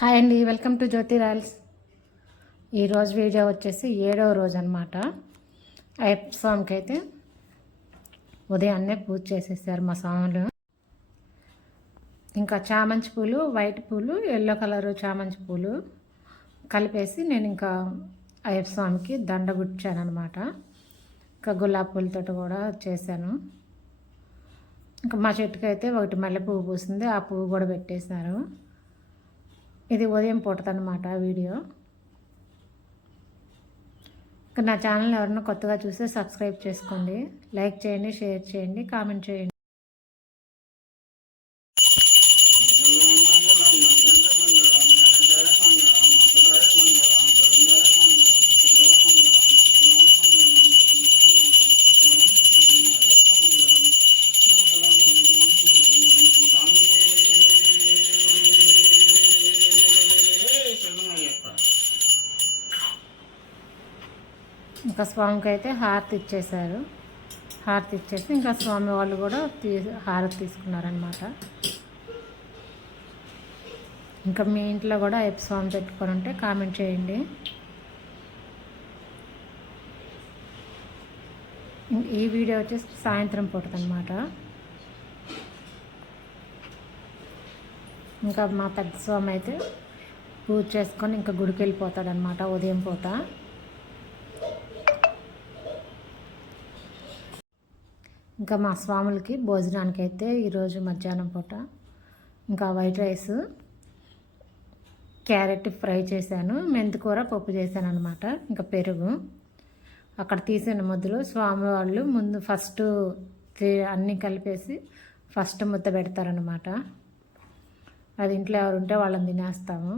Hi అండి, welcome to Jyothi Royals. ఈరోజు video వచ్చేసి 7వ రోజు అనమాట. అయ్యప్ప స్వామికి అయితే ఉదయాన్నే పూజ చేసేసారు మా స్వాములు. ఇంకా చామంతి పూలు, వైట్ పూలు, ఎల్లో కలరు చామంతి పూలు కలిపేసి నేను ఇంకా అయ్యప్ప స్వామికి దండ గుచ్చాను అనమాట. ఇంకా గులాబీ పూలతో కూడా చేశాను. ఇంకా మా చెట్టుకి అయితే ఒకటి మల్లె పువ్వు పూసింది, ఆ పువ్వు కూడా పెట్టేశారు. ఇది ఉదయం పూటదన్నమాట వీడియో. ఇంకా నా ఛానల్ ఎవరైనా కొత్తగా చూస్తే సబ్స్క్రైబ్ చేసుకోండి, లైక్ చేయండి, షేర్ చేయండి, కామెంట్ చేయండి. ఇంకా స్వామికి అయితే హారతి ఇచ్చేశారు. హారతి ఇచ్చేసి ఇంకా స్వామి వాళ్ళు కూడా హారతి తీసుకున్నారనమాట. ఇంకా మీ ఇంట్లో కూడా అయ్యప్ప స్వామి పెట్టుకొని ఉంటే కామెంట్ చేయండి. ఈ వీడియో వచ్చేసి సాయంత్రం పూటదనమాట. ఇంకా మా పెద్ద స్వామి అయితే పూజ చేసుకొని ఇంకా గుడికి వెళ్ళిపోతాడనమాట ఉదయం పూట. ఇంకా మా స్వాములకి భోజనానికి అయితే ఈరోజు మధ్యాహ్నం పూట ఇంకా వైట్ రైస్, క్యారెట్ ఫ్రై చేశాను, మెంతికూర పప్పు చేశాను అనమాట. ఇంకా పెరుగు అక్కడ తీసిన ముద్దలు స్వామి వాళ్ళు ముందు ఫస్ట్ అన్నీ కలిపేసి ఫస్ట్ ముద్ద పెడతారనమాట. అది ఇంట్లో ఎవరుంటే వాళ్ళని తినేస్తాము.